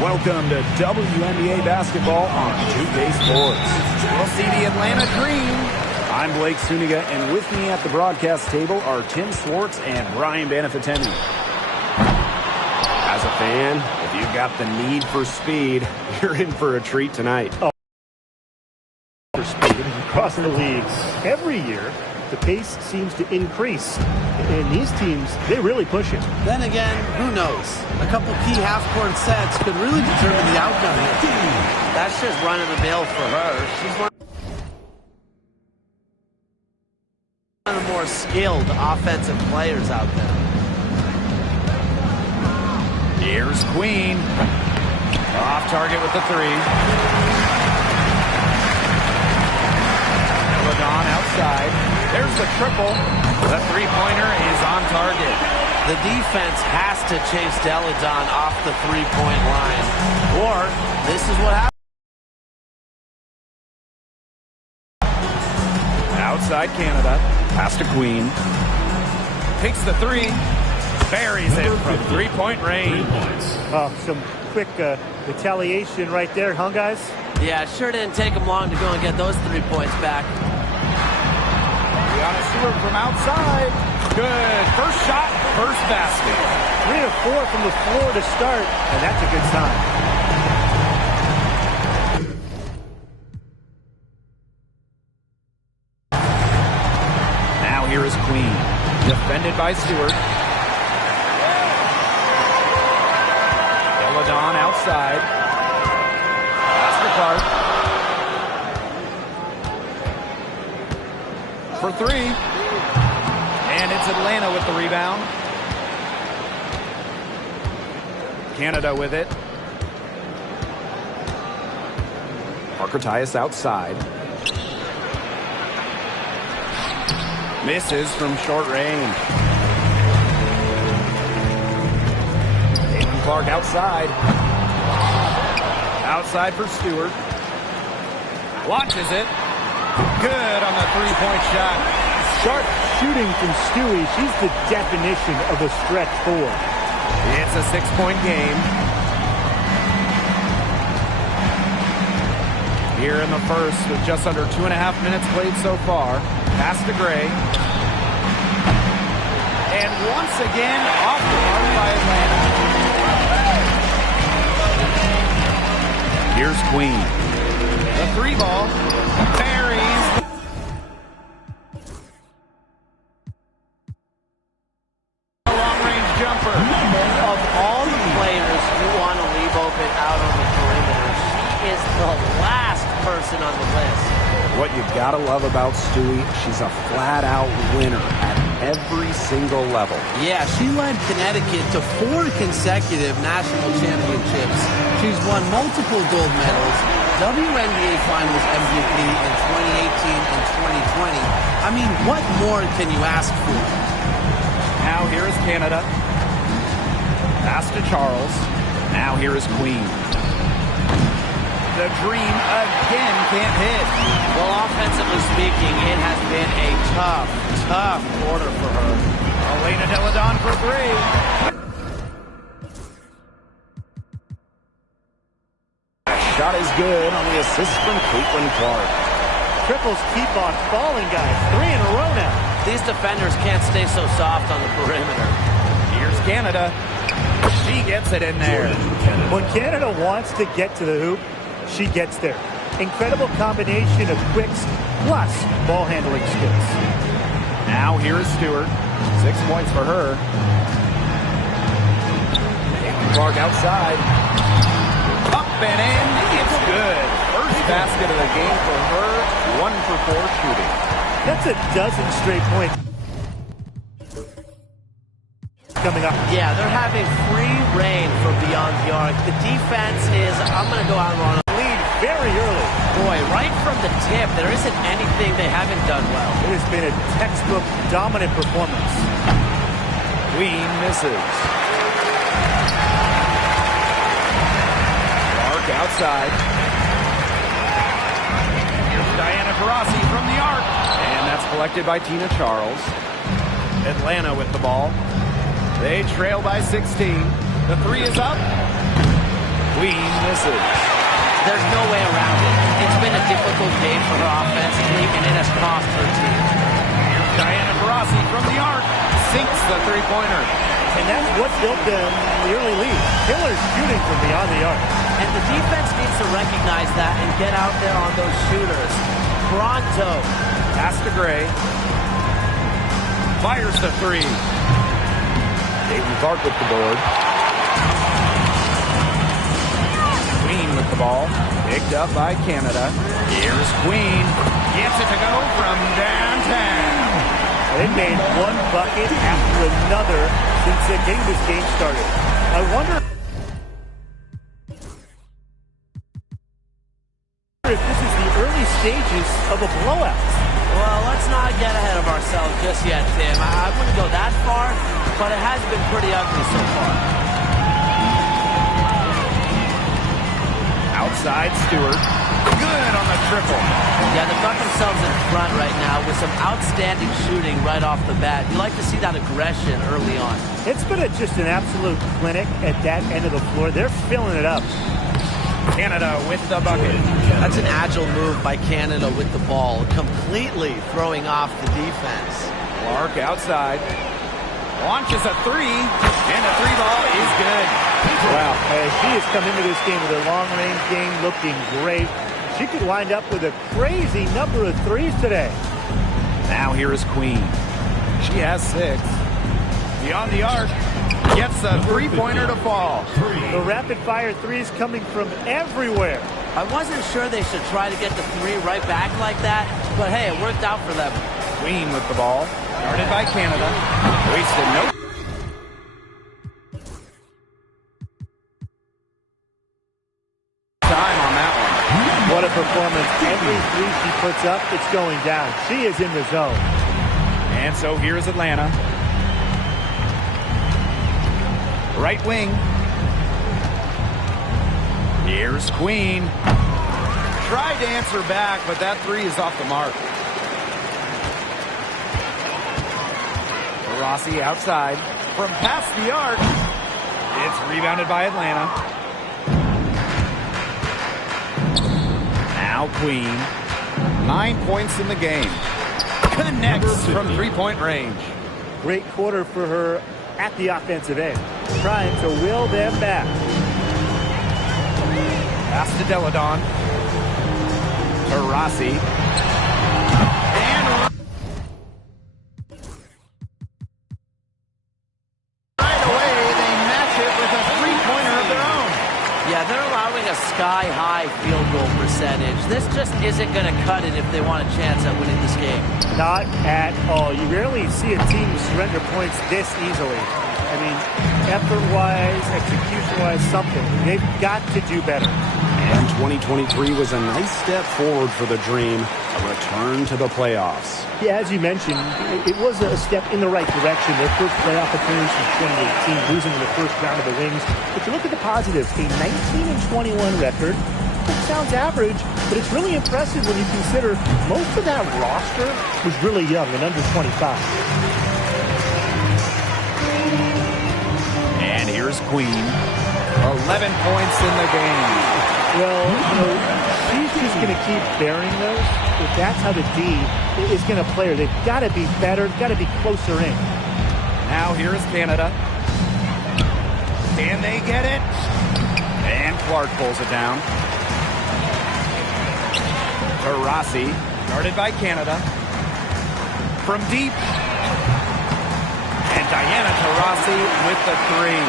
Welcome to WNBA basketball on 2K Sports. We'll see the Atlanta Dream. I'm Blake Suniga, and with me at the broadcast table are Tim Swartz and Brian Banafiteni. As a fan, if you've got the need for speed, you're in for a treat tonight. For speed across the leagues every year, the pace seems to increase, and these teams, they really push it. Then again, who knows? A couple key half-court sets could really determine the outcome here. That's just running the mill for her. She's one of the more skilled offensive players out there. Here's Queen. Off target with the three. Don outside. There's the triple. The three-pointer is on target. The defense has to chase Deladon off the three-point line. Or this is what happens. Outside Canada. Pass to Queen. Takes the three. Buries it from three-point range. Some quick retaliation right there, huh, guys? Yeah, it sure didn't take them long to go and get those 3 points back. Stewart from outside. Good. First shot, first basket. 3 of 4 from the floor to start, and that's a good sign. Now here is Queen. Defended by Stewart. Deladon outside. Pass to Clark. For three. And it's Atlanta with the rebound. Canada with it. Parker Tyus outside. Misses from short range. Caitlin Clark outside. Outside for Stewart. Launches it. Good on the three-point shot. Sharp shooting from Stewie. She's the definition of a stretch four. It's a 6-point game. Here in the first with just under 2.5 minutes played so far. Pass to Gray. And once again, off the mark by Atlanta. Here's Queen. The three ball. Buries. A long-range jumper. Of all the players you want to leave open out on the perimeter, she is the last person on the list. What you gotta love about Stewie, she's a flat-out winner at every single level. Yeah, she led Connecticut to 4 consecutive national championships. She's won multiple gold medals, WNBA Finals MVP in 2018 and 2020. I mean, what more can you ask for? Now here is Canada. Pass to Charles. Now here is Queen. The Dream again can't hit. Well, offensively speaking, it has been a tough quarter for her. Elena Deladon for three. Shot is good on the assist from Caitlin Clark. Triples keep on falling, guys. 3 in a row now. These defenders can't stay so soft on the perimeter. Here's Canada. She gets it in there. When Canada wants to get to the hoop, she gets there. Incredible combination of quicks plus ball handling skills. Now here is Stewart. 6 points for her. Caitlin Clark outside. Up and in. It's good. First basket of the game for her. 1 for 4 shooting. That's a dozen straight points coming up. Yeah, they're having free reign from beyond the arc. The defense is, I'm going to go out on a Lead very early. boy, right from the tip, there isn't anything they haven't done well. It has been a textbook dominant performance. Queen misses. Clark outside. Here's Diana Taurasi from the arc. And that's collected by Tina Charles. Atlanta with the ball. They trail by 16. The three is up. Queen misses. There's no way around it. It's been a difficult game for her offensively, and it has cost her team. Here's Diana Taurasi from the arc. Sinks the three-pointer. And that's what built them the early lead. Killer shooting from beyond the arc. And the defense needs to recognize that and get out there on those shooters. Pronto. Pass to Gray. Fires the three. Dayton Clark with the board. Queen with the ball. Picked up by Canada. Here's Queen. Gets it to go from downtown. They made one bucket after another since getting this game started. I wonder if this is the early stages of a blowout. Well, let's not get ahead of ourselves just yet, Tim. I wouldn't go that far, but it has been pretty ugly so far. Outside Stewart. Good on the triple. Yeah, they've got themselves in front right now with some outstanding shooting right off the bat. You like to see that aggression early on. It's been just an absolute clinic at that end of the floor. They're filling it up. Canada with the bucket. That's an agile move by Canada with the ball, completely throwing off the defense. Clark outside. Launches a three, and the three ball is good. Wow, she has come into this game with her long-range game looking great. She could wind up with a crazy number of threes today. Now here is Queen. She has 6. Beyond the arc. Gets the three-pointer to fall. The rapid-fire threes coming from everywhere. I wasn't sure they should try to get the three right back like that, but hey, it worked out for them. Queen with the ball. Guarded by Canada. Wasted no time on that one. What a performance. Every three she puts up, it's going down. She is in the zone. And so here's Atlanta. Right wing. Here's Queen. Tried to answer back, but that three is off the mark. Rossi outside. From past the arc. It's rebounded by Atlanta. Now Queen. 9 points in the game. Connects from three-point range. Great quarter for her at the offensive end. Trying to will them back. Pass to Deladon. To Rossi. And right away, they match it with a three-pointer of their own. Yeah, they're allowing a sky-high field goal percentage. This just isn't going to cut it if they want a chance at winning this game. Not at all. You rarely see a team surrender points this easily. I mean, effort-wise, execution-wise, something. They've got to do better. And 2023 was a nice step forward for the Dream, a return to the playoffs. Yeah, as you mentioned, it was a step in the right direction. Their first playoff appearance in 2018, losing in the first round of the Wings. But you look at the positives, a 19-21 record. It sounds average, but it's really impressive when you consider most of that roster was really young and under 25. And here's Queen. 11 points in the game. Well, she's just going to keep bearing those. If that's how the D is going to play her, they've got to be better, got to be closer in. Now here's Canada. Can they get it? And Clark pulls it down. To Rossi. Guarded by Canada. From deep. And Diana Taurasi with the three.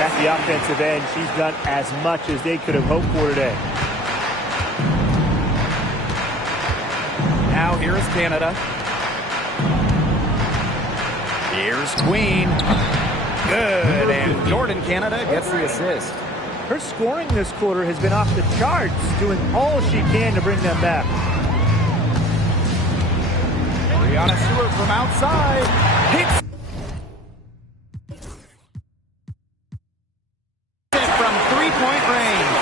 At the offensive end, she's done as much as they could have hoped for today. Now here's Canada. Here's Queen. Good, and Jordan Canada gets the assist. Her scoring this quarter has been off the charts, doing all she can to bring them back. Brianna Stewart from outside. Hits from three-point range.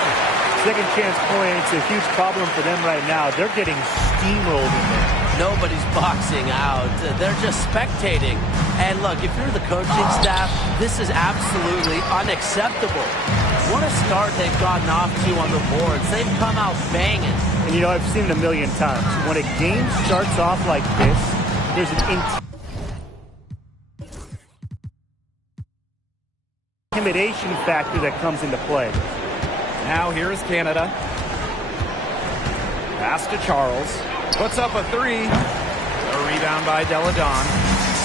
Second chance points, a huge problem for them right now. They're getting steamrolled in there. Nobody's boxing out. They're just spectating. And look, if you're the coaching staff, this is absolutely unacceptable. What a start they've gotten off to on the boards. They've come out banging. And, you know, I've seen it a million times. When a game starts off like this, there's an intimidation factor that comes into play. Now here is Canada. Pass to Charles. Puts up a three. A rebound by Deladon.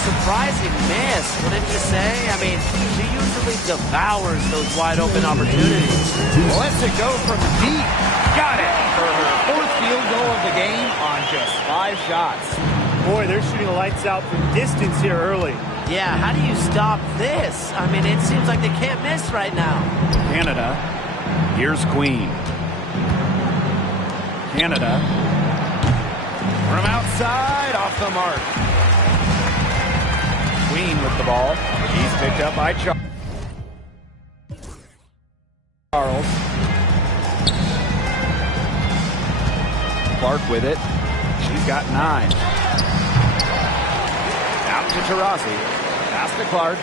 Surprising miss, wouldn't you say? I mean, she usually devours those wide open opportunities. Lets it go from deep. Got it for her fourth field goal of the game on just 5 shots. Boy, they're shooting lights out from distance here early. Yeah, how do you stop this? I mean, it seems like they can't miss right now. Canada. Here's Queen. Canada. From outside, off the mark. Queen with the ball. He's picked up by Charles. Clark with it. She's got 9. Out to Taurasi. Pass to Clark.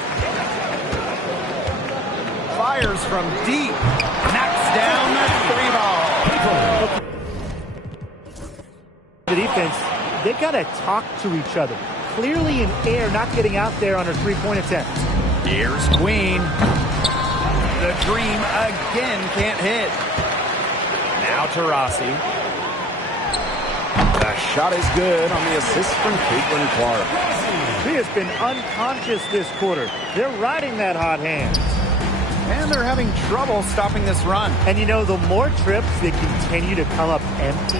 Fires from deep. Knocks down the 3 ball. The defense, they got to talk to each other. Clearly in air, not getting out there on her three-point attempt. Here's Queen. The dream again can't hit. Now Taurasi. The shot is good on the assist from Caitlin Clark. She has been unconscious this quarter. They're riding that hot hand. And they're having trouble stopping this run. And you know, the more trips they continue to come up empty,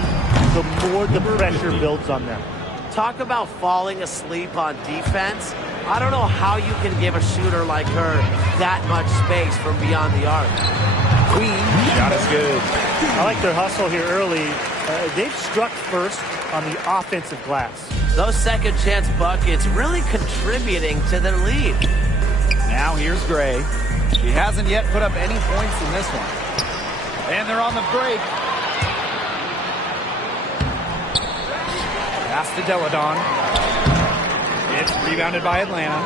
the more the pressure builds on them. Talk about falling asleep on defense. I don't know how you can give a shooter like her that much space from beyond the arc. Queen, shot is good. I like their hustle here early. They've struck first on the offensive glass. Those second chance buckets really contributing to their lead. Now here's Gray. He hasn't yet put up any points in this one. And they're on the break. Pass to Deladon. It's rebounded by Atlanta.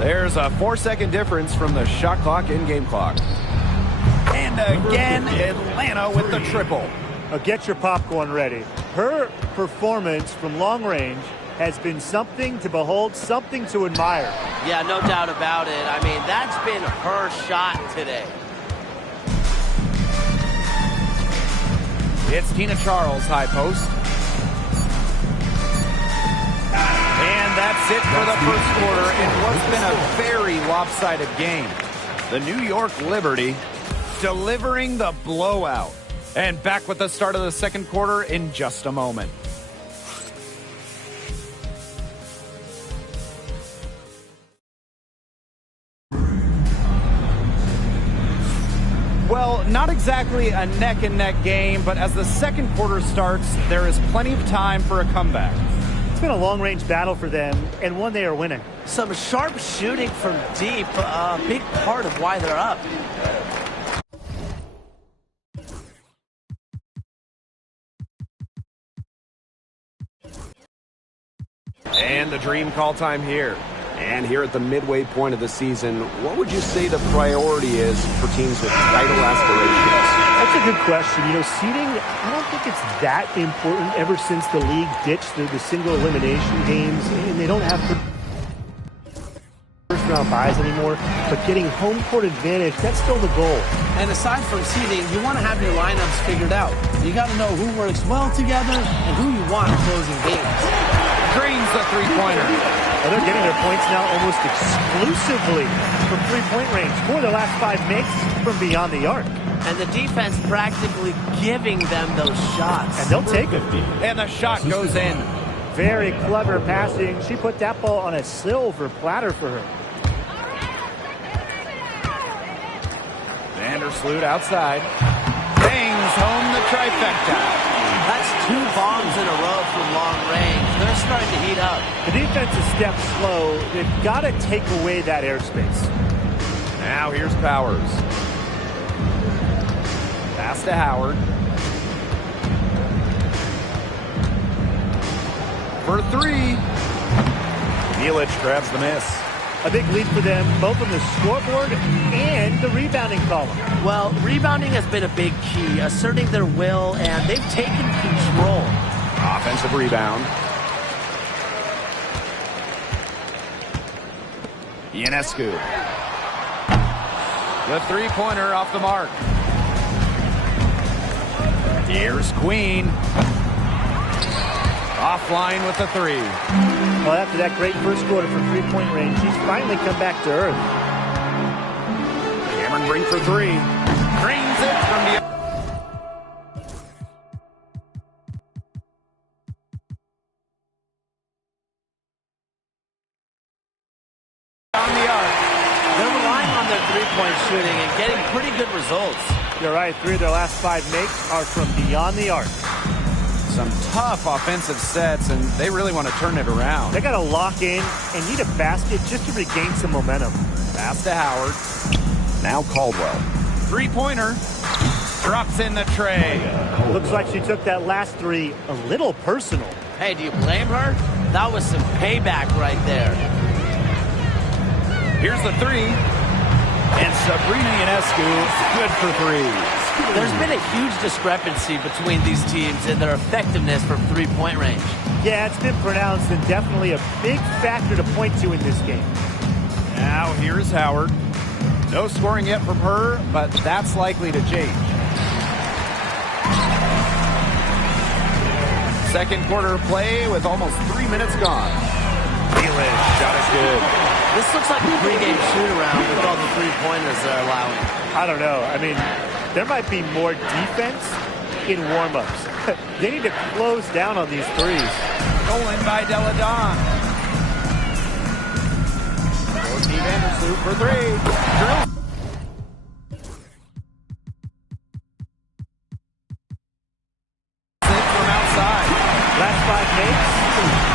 There's a 4-second difference from the shot clock and game clock. And again, Atlanta with the triple. Get your popcorn ready. Her performance from long range has been something to behold, something to admire. Yeah, no doubt about it. I mean, that's been her shot today. It's Tina Charles, high post. And that's it for the first quarter in what's been a very lopsided game. The New York Liberty delivering the blowout. And back with the start of the second quarter in just a moment. Well, not exactly a neck-and-neck game, but as the second quarter starts, there is plenty of time for a comeback. It's been a long-range battle for them, and one they are winning. Some sharp shooting from deep, a big part of why they're up. And the dream call time here. And here at the midway point of the season, what would you say the priority is for teams with title aspirations? That's a good question. You know, seeding, I don't think it's that important ever since the league ditched the single elimination games, and they don't have first-round buys anymore. But getting home court advantage, that's still the goal. And aside from seeding, you want to have your lineups figured out. You got to know who works well together and who you want closing games. Drains the three-pointer. Well, they're getting their points now almost exclusively from three-point range. 4 of their last 5 makes from beyond the arc. And the defense practically giving them those shots. And they'll take it. And the shot goes in. Very clever passing. She put that ball on a silver platter for her. Vandersloot outside. Bangs home the trifecta. That's 2 bombs in a row from long range. They're starting to heat up. The defense is stepped slow. They've got to take away that airspace. Now here's Powers. Pass to Howard. For 3. Milic grabs the miss. A big lead for them, both on the scoreboard and the rebounding column. Well, rebounding has been a big key, asserting their will, and they've taken control. Offensive rebound. Ionescu. The three-pointer off the mark. Here's Queen. Offline with the three. Well, after that great first quarter from three-point range, she's finally come back to earth. Cameron Brink for three. Drains it from the... on the arc. They're relying on their three-point shooting and getting pretty good results. You're right. 3 of their last 5 makes are from beyond the arc. Some tough offensive sets, and they really want to turn it around. They got to lock in and need a basket just to regain some momentum. Pass to Howard. Now Caldwell. Three-pointer. Drops in the tray. Looks like she took that last 3 a little personal. Hey, do you blame her? That was some payback right there. Here's the three. And Sabrina Ionescu, good for 3. There's been a huge discrepancy between these teams in their effectiveness from three-point range. Yeah, it's been pronounced and definitely a big factor to point to in this game. Now here's Howard. No scoring yet from her, but that's likely to change. Second quarter play with almost 3 minutes gone. Nealish, shot is good. This looks like a pregame shoot-around with all the three-pointers they're allowing. I don't know. I mean, there might be more defense in warm-ups. They need to close down on these threes. Stolen by Deladon. Steve Anderson for 3. Drill. From outside. Last 5 makes,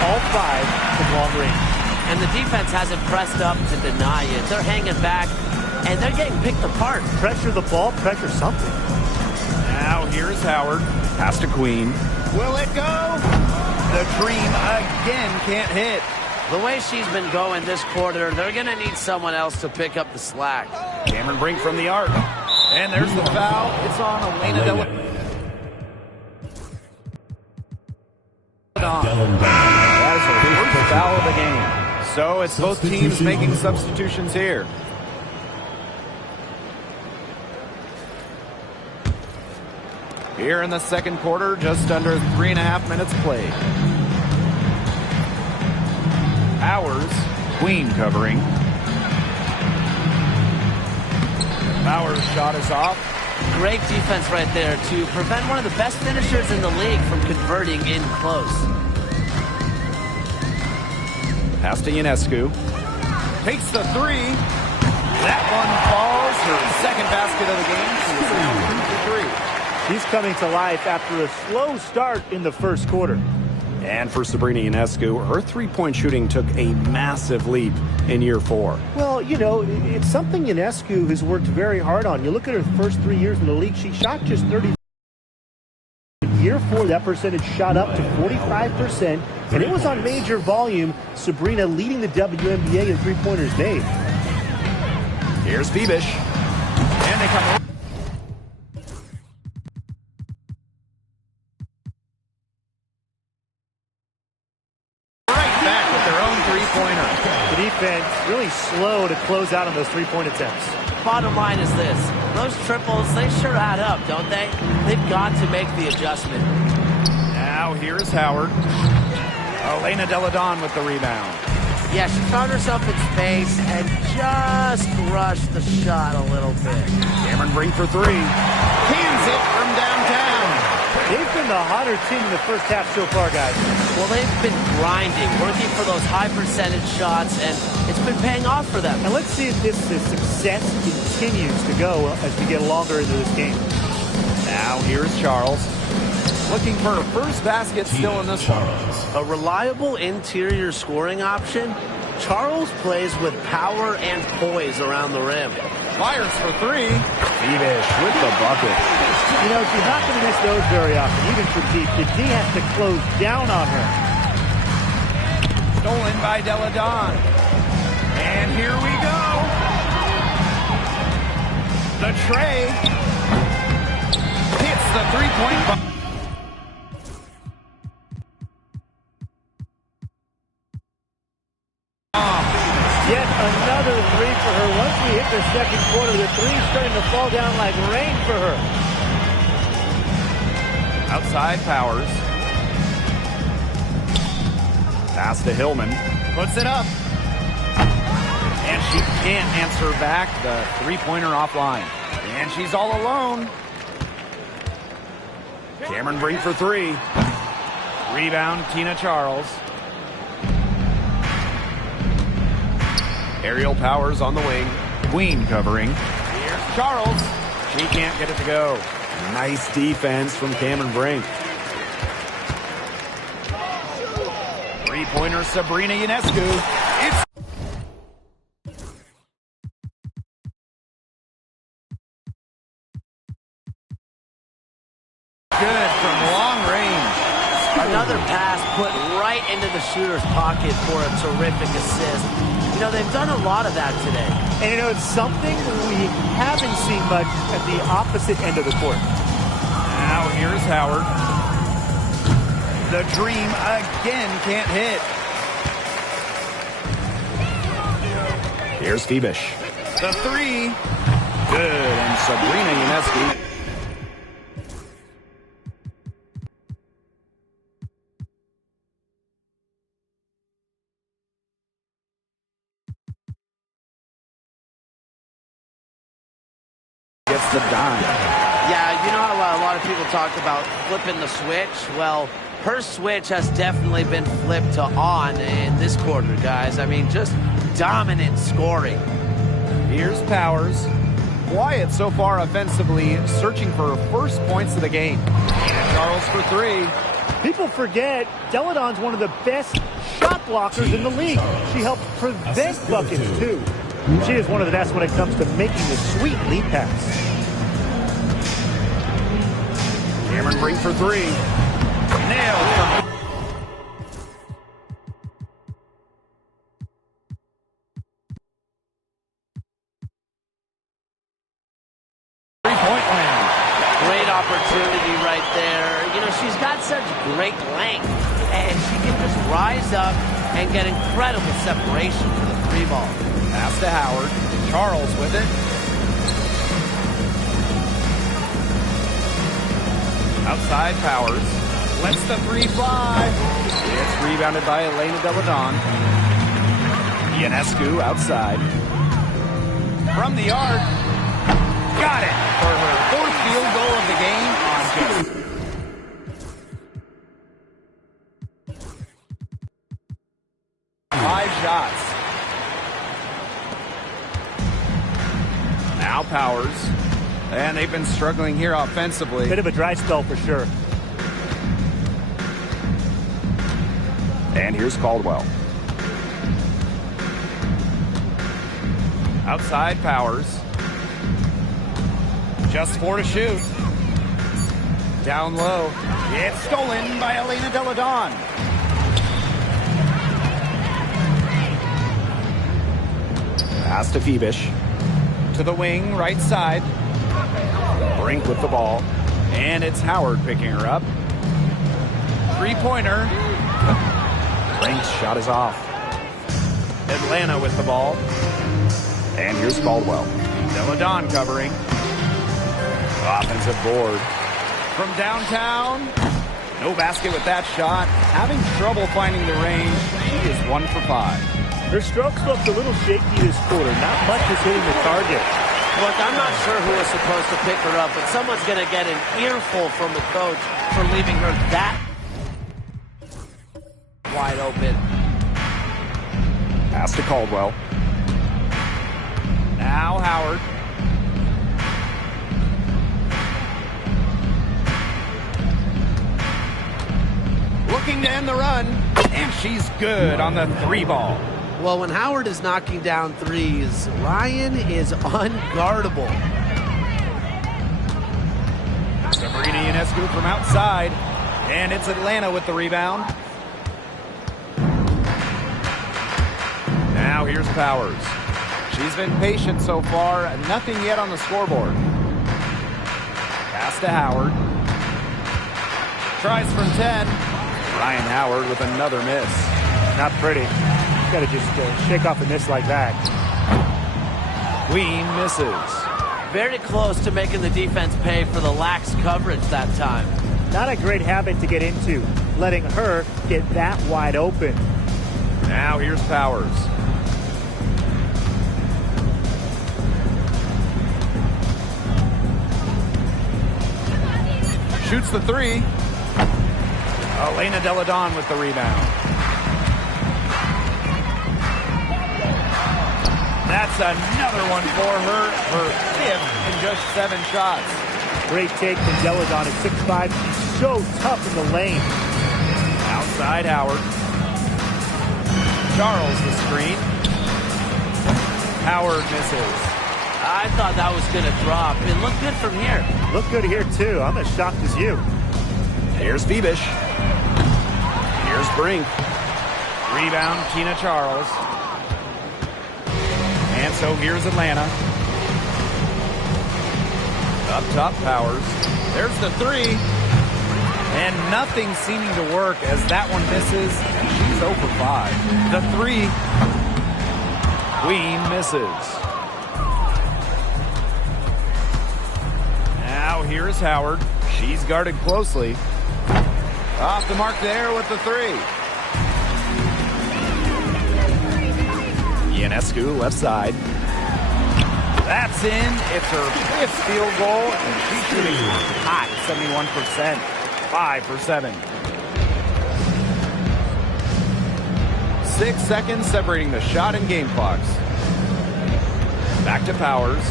all 5 from long range. And the defense hasn't pressed up to deny it. They're hanging back, and they're getting picked apart. Pressure the ball, pressure something. Now here's Howard. Pass to Queen. Will it go? The dream again can't hit. The way she's been going this quarter, they're going to need someone else to pick up the slack. Cameron Brink from the arc. And there's the foul. It's on Elena Deladon. That is her first foul of the game. So it's both teams making substitutions here. Here in the second quarter, just under 3.5 minutes played. Powers, Queen covering. Powers' shot is off. Great defense right there to prevent one of the best finishers in the league from converting in close. Pass to Ionescu. Takes the three. That one falls. Her second basket of the game. She is now 2 for 3. She's coming to life after a slow start in the first quarter. And for Sabrina Ionescu, her three-point shooting took a massive leap in year 4. Well, you know, it's something Ionescu has worked very hard on. You look at her first 3 years in the league, she shot just 30%. In year 4, that percentage shot up to 45%, and it was on major volume. Sabrina leading the WNBA in three-pointers made. Here's Bebish. And they come right back with their own three-pointer. The defense really slow to close out on those three-point attempts. Bottom line is this. Those triples, they sure add up, don't they? They've got to make the adjustment. Now here's Howard. Elena Deladon with the rebound. Yeah, she found herself in space and just rushed the shot a little bit. Cameron Brink for 3. Cans it from downtown. They've been the hotter team in the first half so far, guys. Well, they've been grinding, working for those high percentage shots, and it's been paying off for them. And let's see if this success continues to go as we get longer into this game. Now here's Charles. Looking for her first basket still in this one. A reliable interior scoring option. Charles plays with power and poise around the rim. Fires for 3. Bebish with the bucket. You know, she's not going to miss those very often, even for deep. The D has to close down on her. Stolen by Deladon. And here we go. The tray hits the three-point bomb. Yet another three for her. Once we hit the second quarter, the three's starting to fall down like rain for her. Outside Powers. Pass to Hillman. Puts it up. And she can't answer back. The three-pointer offline. And she's all alone. Cameron Brink for three. Rebound, Tina Charles. Aerial Powers on the wing. Queen covering. Here's Charles. She can't get it to go. Nice defense from Cameron Brink. Three-pointer Sabrina Ionescu. It's good from long range. Another pass put right into the shooter's pocket for a terrific assist. You know, they've done a lot of that today. And you know, it's something we haven't seen much at the opposite end of the court. Now here's Howard. The dream again can't hit. Here's Phoebish. The three. Good, and Sabrina Ionescu. Gets the dime. Yeah, you know how a lot of people talk about flipping the switch? Well, her switch has definitely been flipped to on in this quarter, guys. I mean, just dominant scoring. Here's Powers. Quiet so far offensively, searching for her first points of the game. And Charles for three. People forget Deladon's one of the best shot blockers in the league. She helps prevent buckets, too. She is one of the best when it comes to making the sweet lead pass. Cameron Brink for three. Nailed from three-point land. Great opportunity right there. You know, she's got such great length, and she can just rise up and get incredible separation for the three ball. Pass to Howard. Charles with it. Outside Powers. Lets the three fly. It's rebounded by Elena Deladon. Ionescu outside. From the arc. Got it for her fourth field goal of the game on just 5 shots. Now Powers. And they've been struggling here offensively. Bit of a dry spell for sure. And here's Caldwell. Outside Powers. Just 4 to shoot. Down low. It's stolen by Elena Deladon. Pass to Phoebish. To the wing, right side. Brink with the ball. And it's Howard picking her up. Three-pointer. Brink's shot is off. Atlanta with the ball. And here's Caldwell. Deladon covering. Offensive board. From downtown. No basket with that shot. Having trouble finding the range. She is 1 for 5. Her strokes looked a little shaky this quarter. Not much is hitting the target. Look, I'm not sure who was supposed to pick her up, but someone's going to get an earful from the coach for leaving her that wide open. Pass to Caldwell. Now Howard. Looking to end the run, and she's good on the three ball. Well, when Howard is knocking down threes, Ryan is unguardable. Sabrina Ionescu from outside, and it's Atlanta with the rebound. Now Now here's Powers. She's been patient so far, nothing yet on the scoreboard. Pass to Howard. Tries from 10. Ryan Howard with another miss. Not pretty. Got to just shake off a miss like that. Queen misses. Very close to making the defense pay for the lax coverage that time. Not a great habit to get into, letting her get that wide open. Now here's Powers. Shoots the three. Elena Deladon with the rebound. That's another one for her. Her fifth in just 7 shots. Great take from Deladon at 6'5". She's so tough in the lane. Outside Howard. Charles the screen. Howard misses. I thought that was going to drop. It looked good from here. Looked good here, too. I'm as shocked as you. Here's Bebish. Here's Brink. Rebound, Tina Charles. And so here's Atlanta. Up top, Powers. There's the three. And nothing seeming to work as that one misses. And she's 0 for 5. The three. Queen misses. Now here's Howard. She's guarded closely. Off the mark there with the three. Ionescu left side. That's in. It's her 5th field goal, and she's shooting hot, 71%. 5 for 7. 6 seconds separating the shot and game clocks. Back to Powers.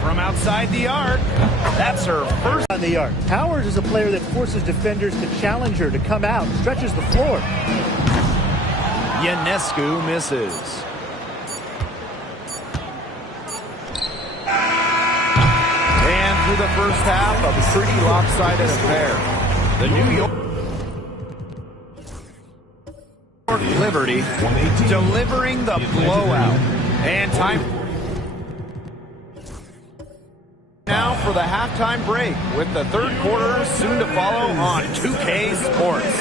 From outside the arc. That's her first On the arc. Powers is a player that forces defenders to challenge her to come out, stretches the floor. Ionescu misses. And through the first half, a pretty lopsided affair. The New York Liberty delivering the blowout. And time now for the halftime break with the third quarter soon to follow on 2K Sports.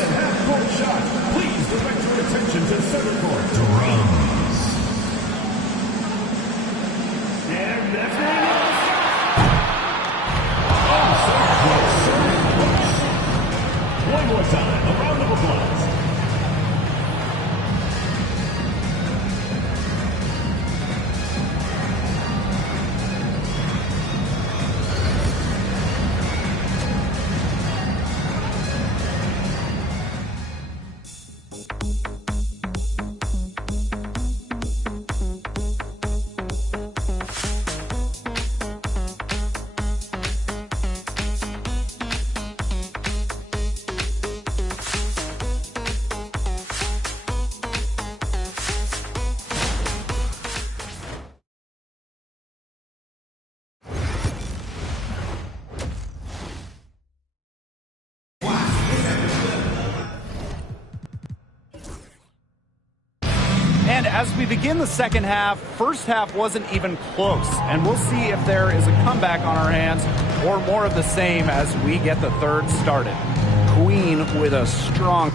Please direct your attention to center court. Drums. And that's one more time, a round of applause. And as we begin the second half, first half wasn't even close. And we'll see if there is a comeback on our hands or more of the same as we get the third started. Queen with a strong...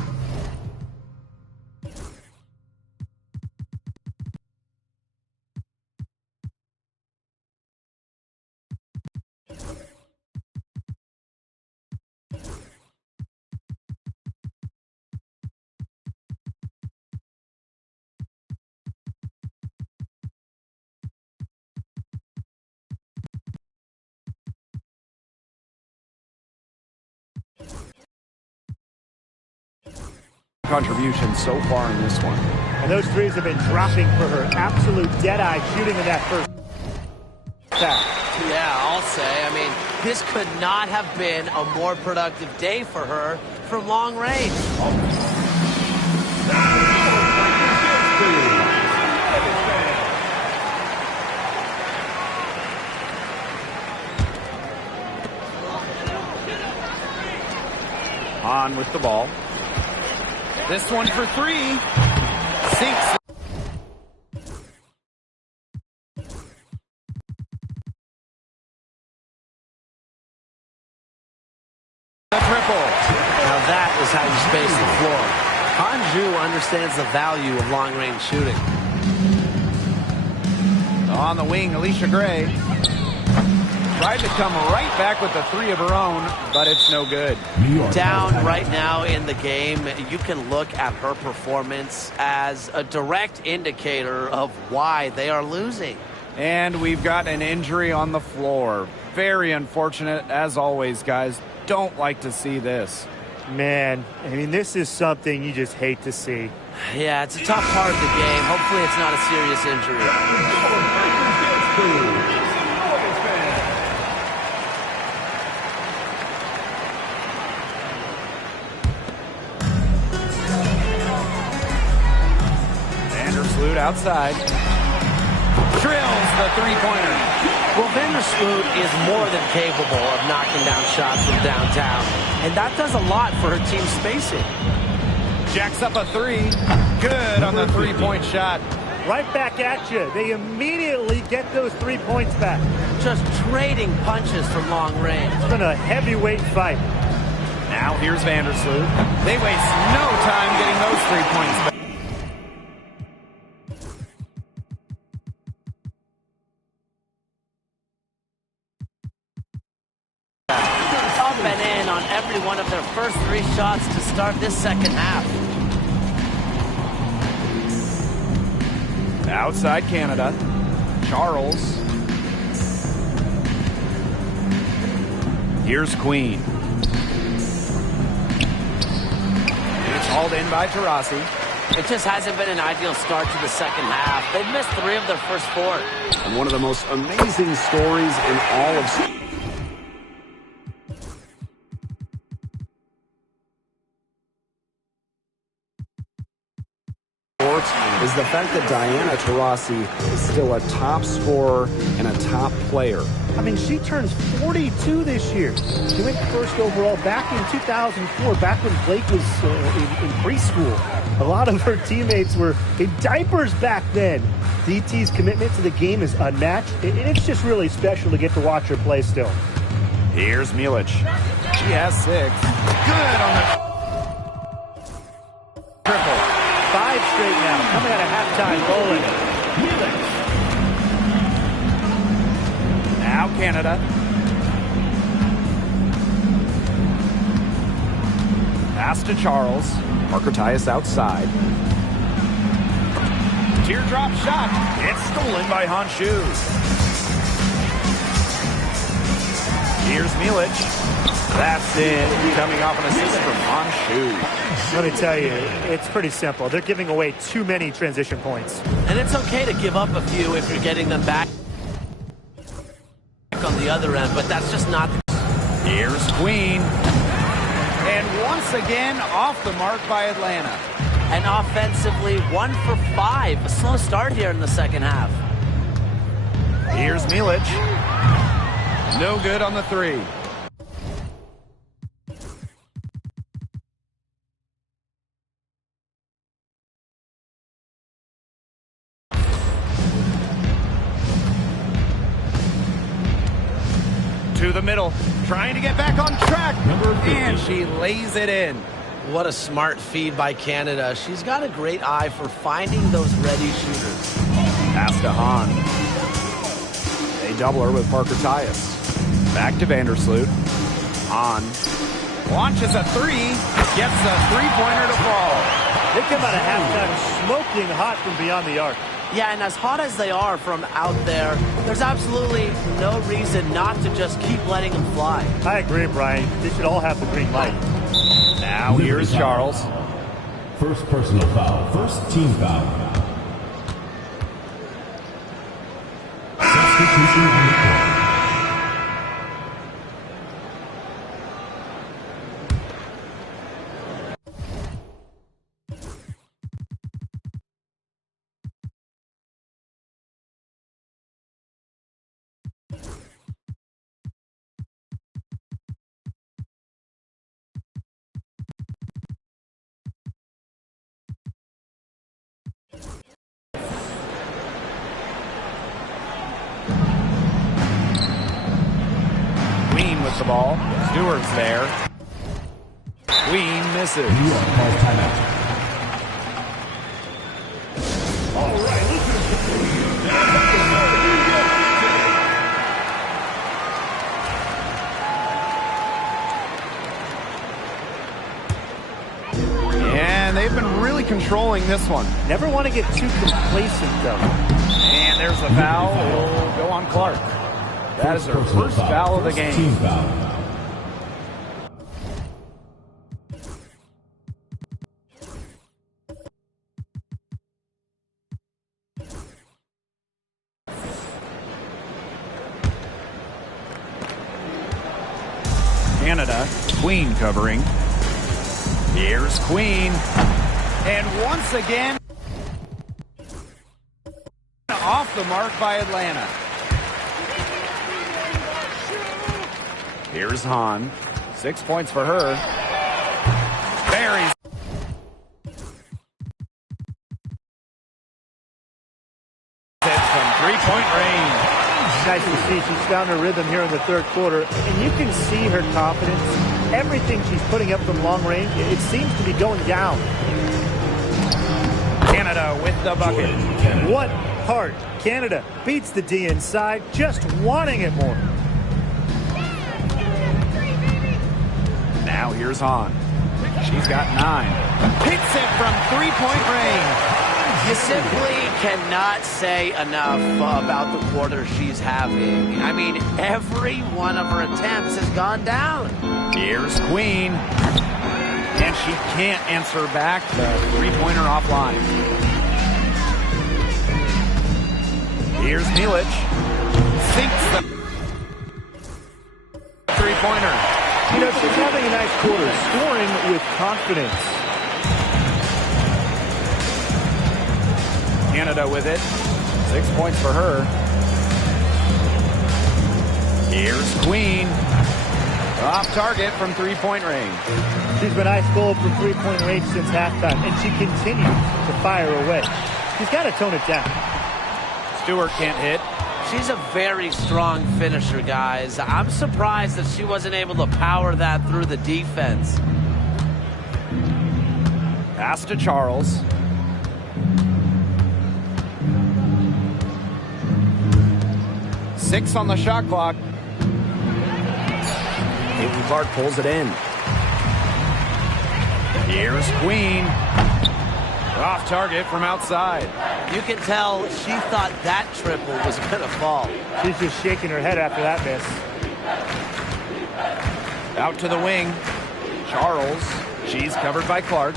contribution so far in this one. And those threes have been dropping for her. Absolute dead-eye shooting in that first half. Yeah, I'll say. I mean, this could not have been a more productive day for her from long range. On with the ball. This one for three. Sinks. The triple. Now that is how you space the floor. Hanju understands the value of long-range shooting. On the wing, Alicia Gray tried to come right back with the three of her own, but it's no good. Down right now in the game, you can look at her performance as a direct indicator of why they are losing. And we've got an injury on the floor. Very unfortunate, as always, guys. Don't like to see this. Man, I mean, this is something you just hate to see. Yeah, it's a tough part of the game. Hopefully it's not a serious injury. Vandersloot outside. Drills the three-pointer. Well, Vandersloot is more than capable of knocking down shots from downtown, and that does a lot for her team's spacing. Jacks up a three. Good on the three-point shot. Right back at you. They immediately get those 3 points back. Just trading punches from long range. It's been a heavyweight fight. Now here's Vandersloot. They waste no time getting those 3 points back. Up and in on every one of their first 3 shots to start this second half. Outside Canada. Charles. Here's Queen. It's hauled in by Taurasi. It just hasn't been an ideal start to the second half. They've missed 3 of their first 4. And one of the most amazing stories in all of sports is the fact that Diana Taurasi is still a top scorer and a top player. I mean, she turns 42 this year. She went first overall back in 2004, back when Blake was in preschool. A lot of her teammates were in diapers back then. DT's commitment to the game is unmatched, and it's just really special to get to watch her play still. Here's Milic. She has 6. Good on the triple. 5 straight now, coming out of halftime bowling. Now Canada. Pass to Charles. Parker Tyus outside. Teardrop shot. It's stolen by Hanju. Here's Milic. That's in. Coming off an assist from Hanju. Let me tell you, it's pretty simple. They're giving away too many transition points. And it's okay to give up a few if you're getting them back on the other end, but that's just not the... Here's Queen. And once again, off the mark by Atlanta. And offensively, 1 for 5. A slow start here in the second half. Here's Milic. No good on the 3. To the middle, trying to get back on track, and she lays it in. What a smart feed by Canada. She's got a great eye for finding those ready shooters. Pass to Hahn. They double her with Parker Tyus. Back to Vandersloot. Hahn launches a 3, gets a three-pointer to fall. They come out of halftime smoking hot from beyond the arc. Yeah, and as hot as they are from out there, there's absolutely no reason not to just keep letting them fly. I agree, Brian. They should all have the green light. Now here's Charles. First personal foul. First team foul. Substitution on the court. ball. Stewart's there. Queen misses. You are called timeout. All right, And they've been really controlling this one. Never want to get too complacent, though. And there's the foul. It'll go on Clark. That is her first foul of the game. Team foul. Canada, Queen covering. Here's Queen. And once again, off the mark by Atlanta. Here's Hahn. 6 points for her. Buries it from three-point range. Nice to see she's found her rhythm here in the third quarter, and you can see her confidence. Everything she's putting up from long range, it seems to be going down. Canada with the bucket. What heart. Canada beats the D inside, just wanting it more. Now here's Hahn. She's got 9. Hits it from three-point range. You simply cannot say enough about the quarter she's having. I mean, every one of her attempts has gone down. Here's Queen. And she can't answer back the three-pointer offline. Here's Milic. Sinks the three-pointer. You know, she's having a nice quarter, scoring with confidence. Canada with it. 6 points for her. Here's Queen. Off target from three-point range. She's been ice cold from three-point range since halftime, and she continues to fire away. She's got to tone it down. Stewart can't hit. She's a very strong finisher, guys. I'm surprised that she wasn't able to power that through the defense. Pass to Charles. Six on the shot clock. Caitlin Clark pulls it in. Here's Queen. Off target from outside. You can tell she thought that triple was going to fall. She's just shaking her head after that miss. Out to the wing. Charles. She's covered by Clark.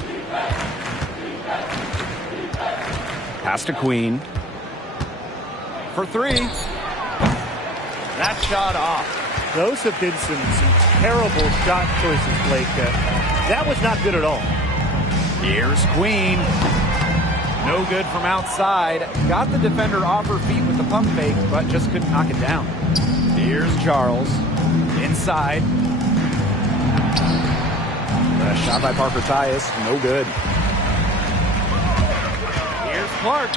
Pass to Queen. For three. That shot off. Those have been some terrible shot choices, Blake. That was not good at all. Here's Queen. No good from outside. Got the defender off her feet with the pump fake, but just couldn't knock it down. Here's Charles. Inside. A shot by Parker Tyus. No good. Here's Clark.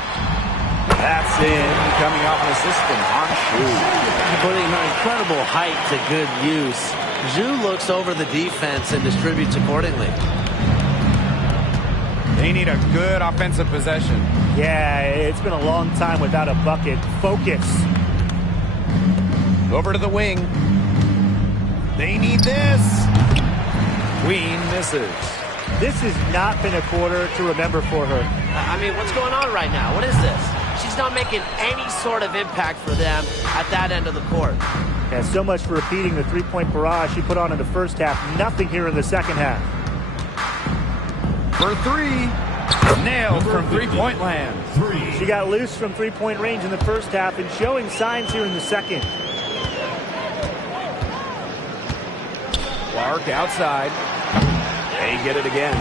That's in. Coming off an assist from Han Shu. Putting her incredible height to good use. Zhu looks over the defense and distributes accordingly. They need a good offensive possession. Yeah, it's been a long time without a bucket. Focus. Over to the wing. They need this. Queen misses. This has not been a quarter to remember for her. I mean, what's going on right now? What is this? She's not making any sort of impact for them at that end of the court. Yeah, so much for repeating the three-point barrage she put on in the first half. Nothing here in the second half. For three. Nailed from three-point land. She got loose from three-point range in the first half and showing signs here in the second. Clark outside. They get it again.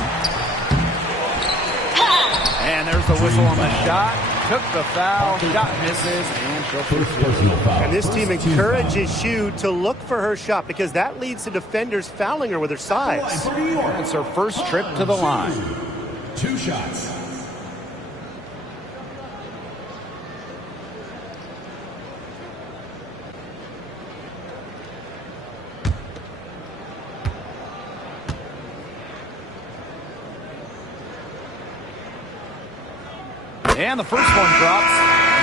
And there's the whistle on the shot. Took the foul. Shot misses. And she'll shoot. Personal foul. And this team encourages Shu to look for her shot because that leads to defenders fouling her with her size. For New York. It's her first trip to the line. 2 shots. And the first one drops.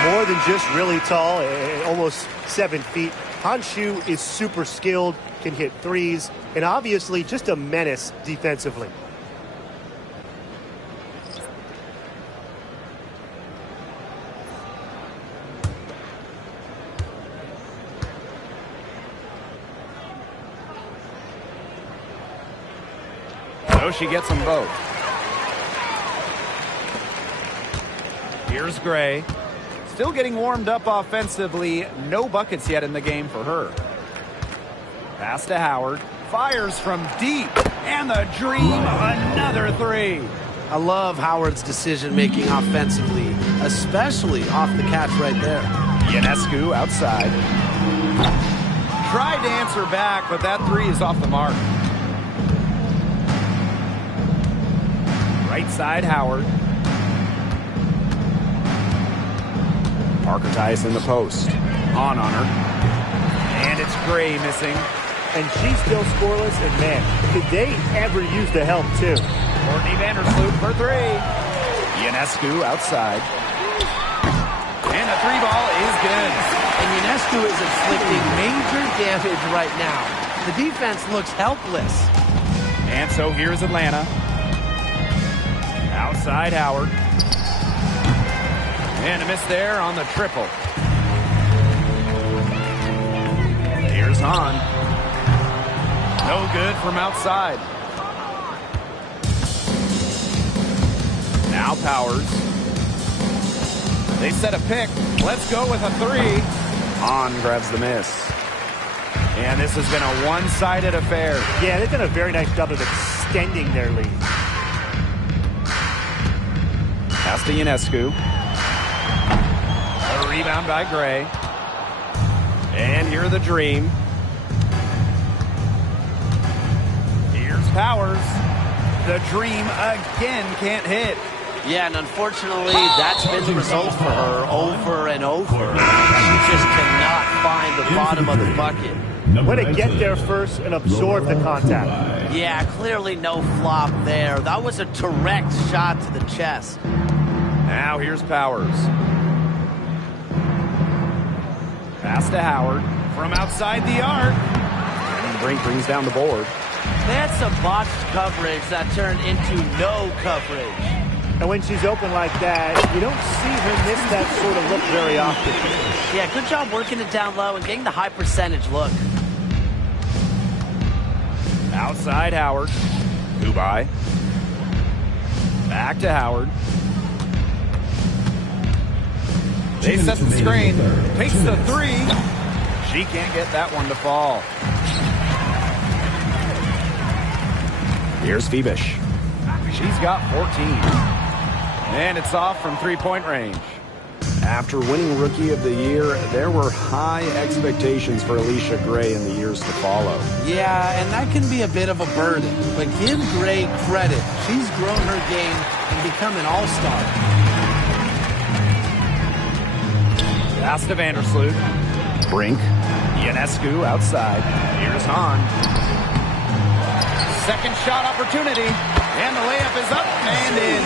More than just really tall, almost 7 feet. Hanshu is super skilled, can hit threes, and obviously just a menace defensively. So she gets them both. Here's Gray. Still getting warmed up offensively. No buckets yet in the game for her. Pass to Howard. Fires from deep. And the dream, another three. I love Howard's decision-making offensively, especially off the catch right there. Ionescu outside. Tried to answer back, but that three is off the mark. Right side, Howard. Parker Tice in the post. On her. And it's Gray missing. And she's still scoreless, and man, could they ever use the help, too? Courtney Vandersloot for three. Ionescu outside. And the three ball is good. And Ionescu is inflicting major damage right now. The defense looks helpless. And so here's Atlanta. Outside Howard. And a miss there on the triple. Here's Hahn. No good from outside. Now Powers. They set a pick. Let's go with a three. Hahn grabs the miss. And this has been a one-sided affair. Yeah, they've done a very nice job of extending their lead. Pass to Ionescu. A rebound by Gray. And here the dream. Here's Powers. The dream again can't hit. Yeah, and unfortunately, that's been the result for her over and over. She just cannot find the bottom of the bucket. Way to get there first and absorb the contact. Yeah, clearly no flop there. That was a direct shot to the chest. Now here's Powers. Pass to Howard from outside the arc. And Brink brings down the board. They had some botched coverage that turned into no coverage. And when she's open like that, you don't see her miss that sort of look very often. Yeah, good job working it down low and getting the high percentage look. Outside Howard. Kubai. Back to Howard. They set the screen. Takes the three. She can't get that one to fall. Here's Febish. She's got 14. And it's off from three-point range. After winning Rookie of the Year, there were high expectations for Alicia Gray in the years to follow. Yeah, and that can be a bit of a burden. But give Gray credit. She's grown her game and become an all-star. Pass to Vandersloot. Brink. Ionescu outside. Here's Hahn. Second shot opportunity. And the layup is up and in.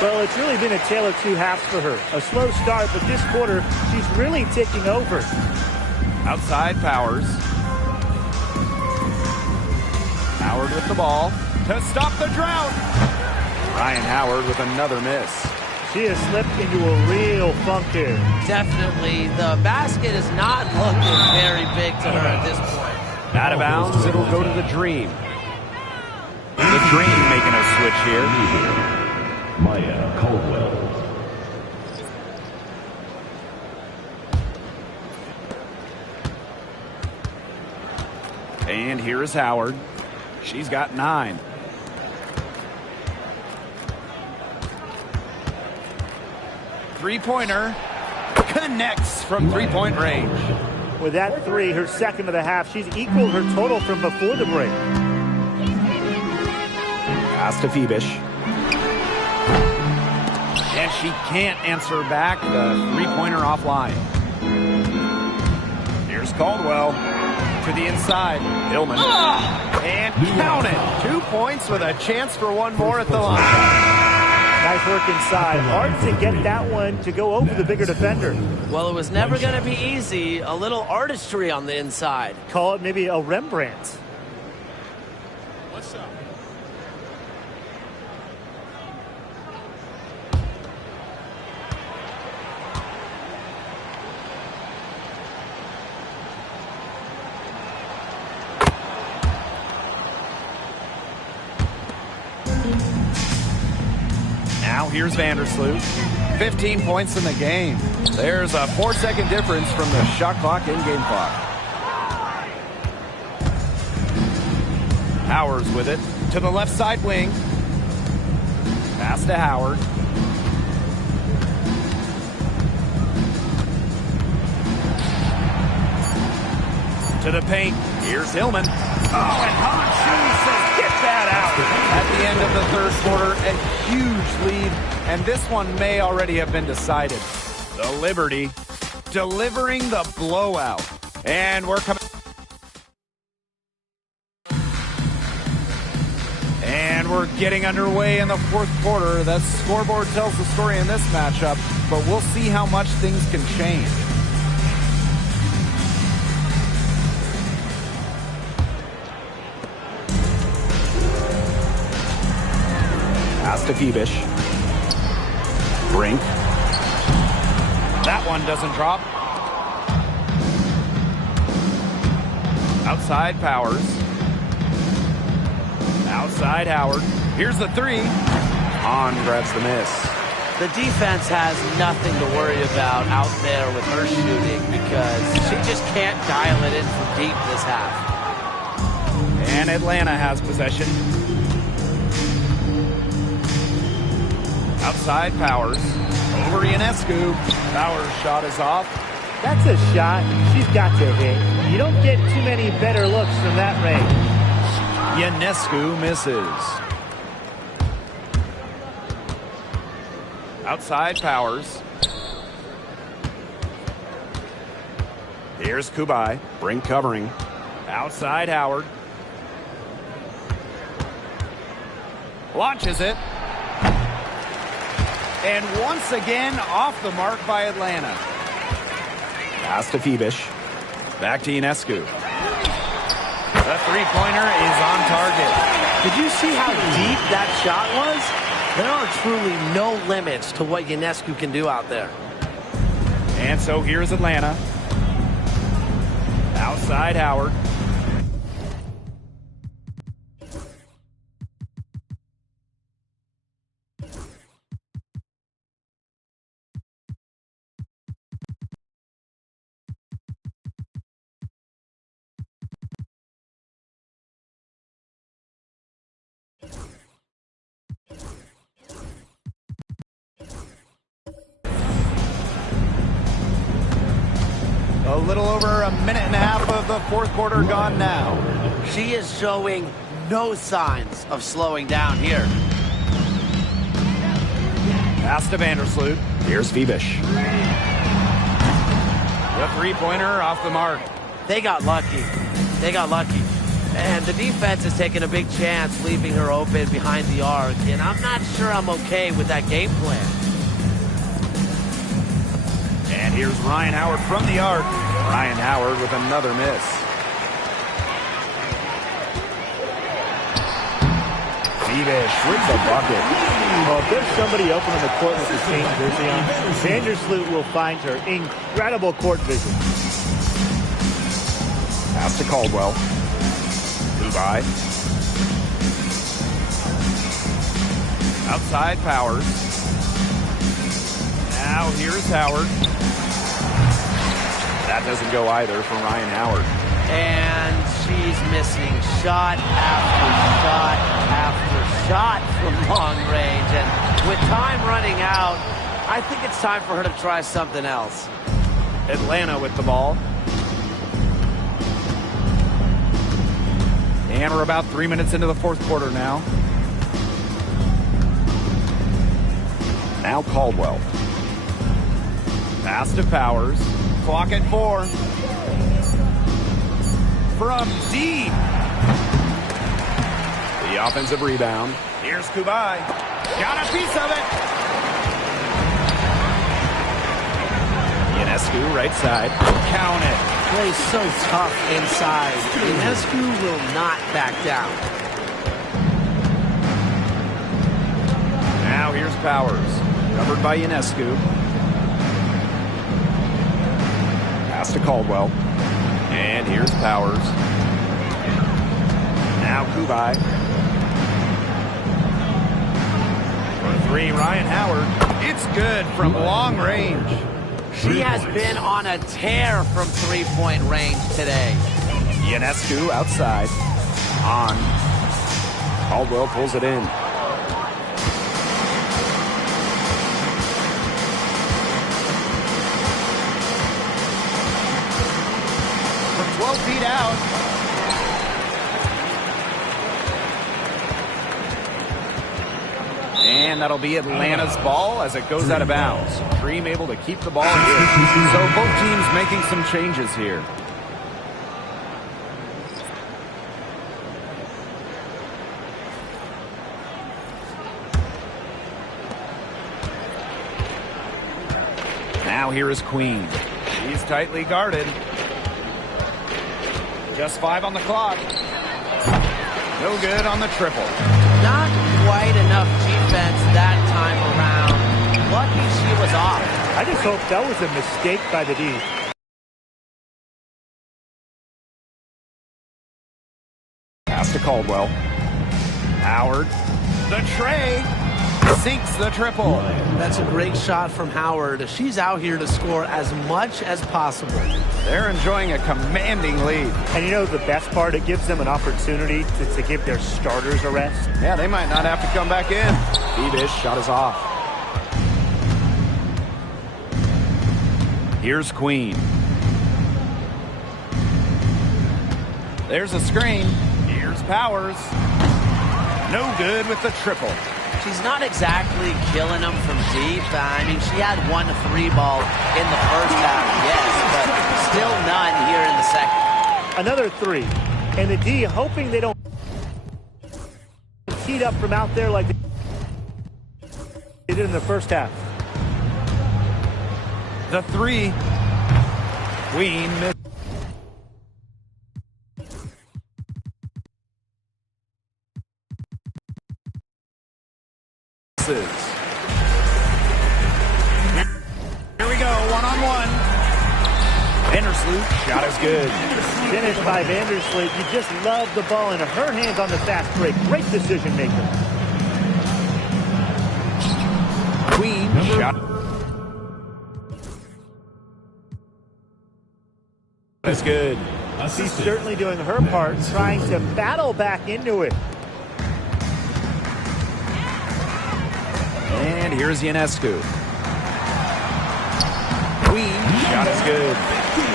Well, it's really been a tale of two halves for her. A slow start, but this quarter, she's really taking over. Outside Powers. Howard with the ball to stop the drought. Ryan Howard with another miss. She has slipped into a real funk here. Definitely. The basket is not looking very big to her at this point. Out of bounds, it'll go to the Dream. The Dream making a switch here. Maya Caldwell. And here is Howard. She's got 9. Three-pointer connects from three-point range. With that three, her second of the half, she's equaled her total from before the break. Pass to Febish. And she can't answer back the three-pointer offline. Here's Caldwell to the inside. Hillman. And count it. 2 points with a chance for one more at the line. Nice work inside. Hard to get that one to go over the bigger defender. Well, it was never going to be easy. A little artistry on the inside. Call it maybe a Rembrandt. What's up? Now here's Vandersloot. 15 points in the game. There's a 4-second difference from the shot clock and game clock. Howard's with it. To the left side wing. Pass to Howard. To the paint. Here's Hillman. Oh, and Honshu says, get that out. At the end of the third quarter, a huge lead, and this one may already have been decided. The Liberty delivering the blowout. And we're coming. And we're getting underway in the fourth quarter. The scoreboard tells the story in this matchup, but we'll see how much things can change. Pass to Peebish. Brink. That one doesn't drop. Outside Powers. Outside Howard. Here's the three. On grabs the miss. The defense has nothing to worry about out there with her shooting because she just can't dial it in from deep this half. And Atlanta has possession. Outside Powers. Over Ionescu. Powers' shot is off. That's a shot she's got to hit. You don't get too many better looks from that range. Ionescu misses. Outside Powers. Here's Kubai. Brink covering. Outside Howard. Launches it. And once again, off the mark by Atlanta. Pass to Peebish. Back to Ionescu. The three-pointer is on target. Did you see how deep that shot was? There are truly no limits to what Ionescu can do out there. And so here's Atlanta. Outside Howard. A little over a minute and a half of the fourth quarter gone now. She is showing no signs of slowing down here. Pass to Vandersloot. Here's Peebish. The three-pointer off the mark. They got lucky. They got lucky. And the defense is taking a big chance leaving her open behind the arc. And I'm not sure I'm okay with that game plan. And here's Ryan Howard from the arc. Ryan Howard with another miss. Peebish with the bucket. Well, if there's somebody open on the court with the same jersey on, Vandersloot will find her incredible court vision. Pass to Caldwell. Kubai. Outside Powers. Now here's Howard. That doesn't go either from Ryan Howard. And she's missing shot after shot after shot from long range. And with time running out, I think it's time for her to try something else. Atlanta with the ball. And we're about 3 minutes into the fourth quarter now. Now Caldwell. Pass to Powers. Clock at 4. From deep. The offensive rebound. Here's Kubai. Got a piece of it. Ionescu, right side. Count it. Plays so tough inside. Ionescu will not back down. Now here's Powers. Covered by Ionescu. Pass to Caldwell. And here's Powers. Now Kubai. For three, Ryan Howard. It's good from long range. She has been on a tear from three-point range today. Ionescu outside. On. Caldwell pulls it in. From 12 feet out. And that'll be Atlanta's ball as it goes out of bounds. Dream able to keep the ball here. So both teams making some changes here. Now here is Queen. She's tightly guarded. Just 5 on the clock. No good on the triple. Not quite enough defense that time around. Lucky she was off. I just hope that was a mistake by the D. Pass to Caldwell. Howard. The tray. Sinks the triple. That's a great shot from Howard. She's out here to score as much as possible. They're enjoying a commanding lead. And you know the best part? It gives them an opportunity to give their starters a rest. Yeah, they might not have to come back in. Beavish shot is off. Here's Queen. There's a screen. Here's Powers. No good with the triple. She's not exactly killing them from deep. I mean, she had 1 3 ball in the first half, yes, but still none here in the second. Another 3. And the D hoping they don't heat up from out there like they did in the first half. The 3. Queen misses. Here we go, one-on-one. Vandersloot, shot is good. Finished by Vandersloot. You just love the ball in her hands on the fast break. Great decision maker. Queen, shot is good. She's certainly doing her part, trying to battle back into it. And here's Ionescu. Queen, shot is good.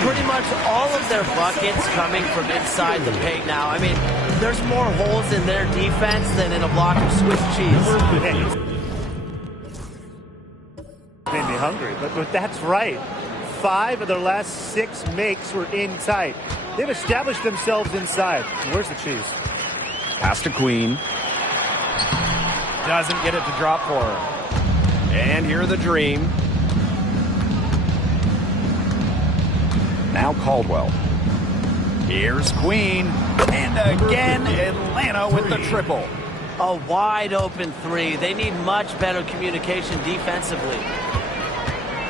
Pretty much all of their buckets coming from inside the paint now. I mean, there's more holes in their defense than in a block of Swiss cheese. Made me hungry, but that's right. 5 of their last 6 makes were inside. They've established themselves inside. Where's the cheese? Pass to Queen. Doesn't get it to drop for her. And here the Dream. Now Caldwell. Here's Queen. And again, Atlanta with the triple. A wide open 3. They need much better communication defensively.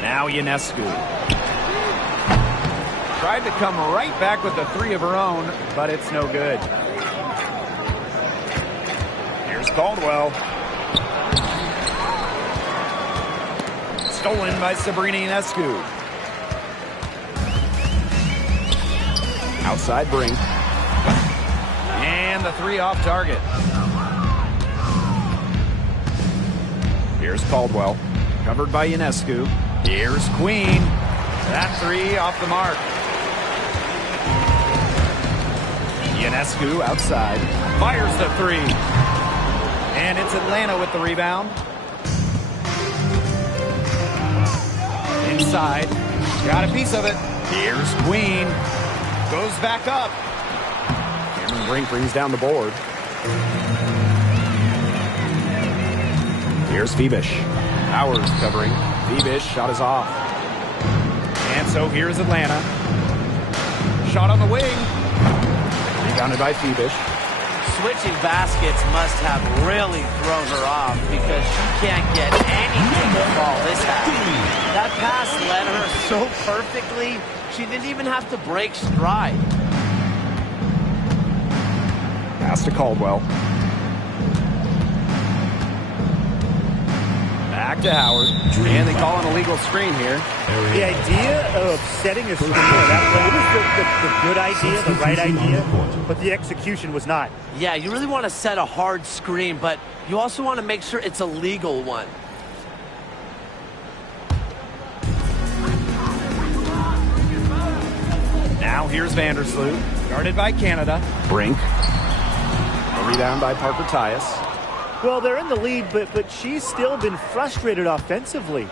Now Ionescu. Tried to come right back with the 3 of her own, but it's no good. Here's Caldwell. Stolen by Sabrina Ionescu. Outside Brink. And the 3 off target. Here's Caldwell. Covered by Ionescu. Here's Queen. That 3 off the mark. Ionescu outside. Fires the 3. And it's Atlanta with the rebound. Inside. Got a piece of it. Here's Queen. Goes back up. Cameron Brink brings down the board. Here's Febish. Powers covering. Febish, shot is off. And so here's Atlanta. Shot on the wing. Rebounded by Febish. Switching baskets must have really thrown her off because she can't get anything to fall this half. That pass led her so perfectly, she didn't even have to break stride. Pass to Caldwell. Back to Howard. And they call an illegal screen here. The idea of setting a screen that way, it was the good idea, the right idea, but the execution was not. Yeah, you really want to set a hard screen, but you also want to make sure it's a legal one. Now here's Vandersloot. Guarded by Canada. Brink. A rebound by Parker Tyus. Well, they're in the lead, but she's still been frustrated offensively.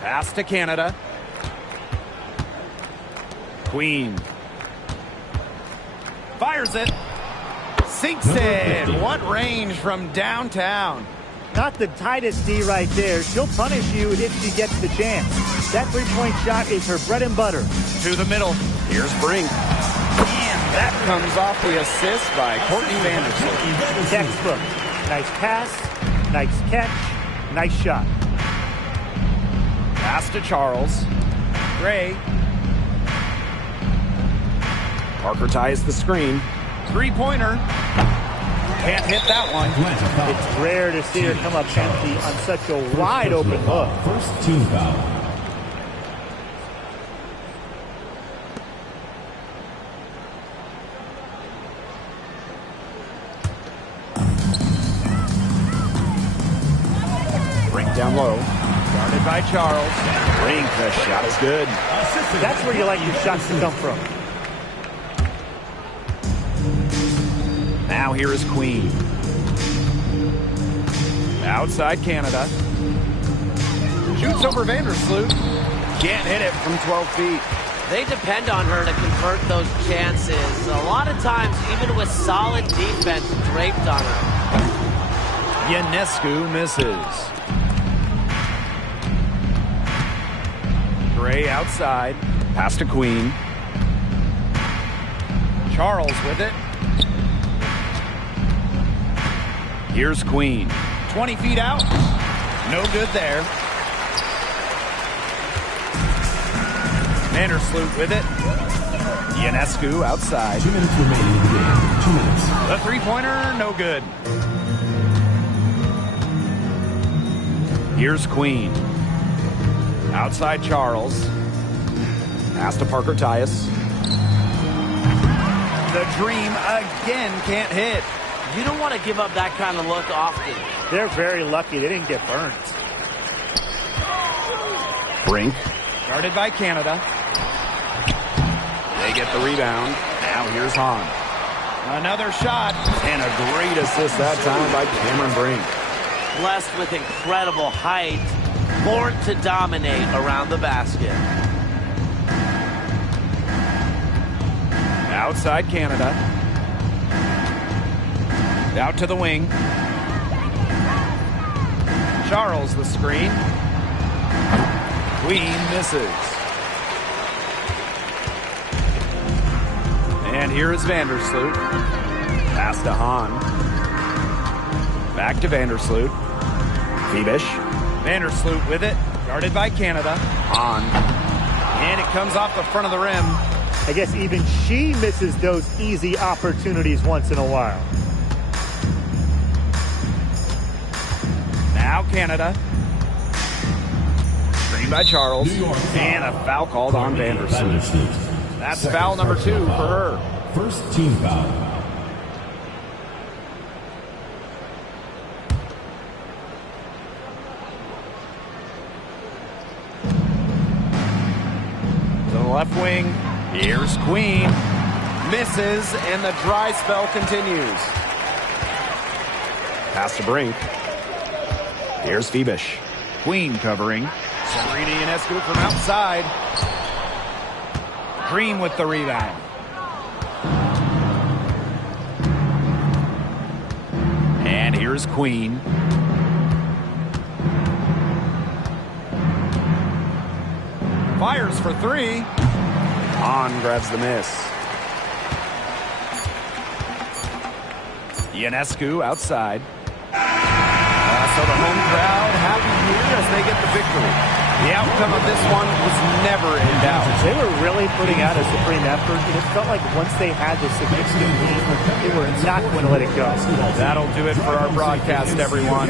Pass to Canada. Queen. Fires it. Sinks it. What range from downtown. Not the tightest D right there. She'll punish you if she gets the chance. That three-point shot is her bread and butter. To the middle. Here's Brink. And that comes off the assist by Courtney Vandersloot. Textbook. Nice pass, nice catch, nice shot. Pass to Charles. Gray. Parker ties the screen. Three-pointer. Can't hit that one. It's rare to see her come up empty on such a wide-open look. First team foul. Brink down low. Guarded by Charles. Brink, the shot is good. That's where you like your shots to come from. Now here is Queen. Outside Canada. Shoots over Vandersloot. Can't hit it from 12 feet. They depend on her to convert those chances. A lot of times, even with solid defense draped on her. Ionescu misses. Gray outside. Pass to Queen. Charles with it. Here's Queen. 20 feet out. No good there. Vandersloot with it. Ionescu outside. 2 minutes remaining in the game. 2 minutes. The three-pointer, no good. Here's Queen. Outside Charles. Pass to Parker Tyus. The Dream again can't hit. You don't want to give up that kind of look often. They're very lucky they didn't get burned. Brink. Guarded by Canada. They get the rebound. Now here's Hahn. Another shot. And a great assist that time by Cameron Brink. Blessed with incredible height. Born to dominate around the basket. Outside Canada. Out to the wing. Charles the screen. Queen misses. And here is Vandersloot. Pass to Hahn. Back to Vandersloot. Febish. Vandersloot with it. Guarded by Canada. Hahn. And it comes off the front of the rim. I guess even she misses those easy opportunities once in a while. Now Canada. Screen by Charles. And a foul called on Vandersloot. That's foul number 2 for her. First team foul. To the left wing. Here's Queen. Misses, and the dry spell continues. Pass to Brink. Here's Febish. Queen covering. Serena Ionescu from outside. Dream with the rebound. And here's Queen. Fires for three. On grabs the miss. Ionescu outside. So the home crowd happy here as they get the victory. The outcome of this one was never in doubt. They were really putting out a supreme effort, and it felt like once they had this significant lead, they were not going to let it go. That'll do it for our broadcast, everyone.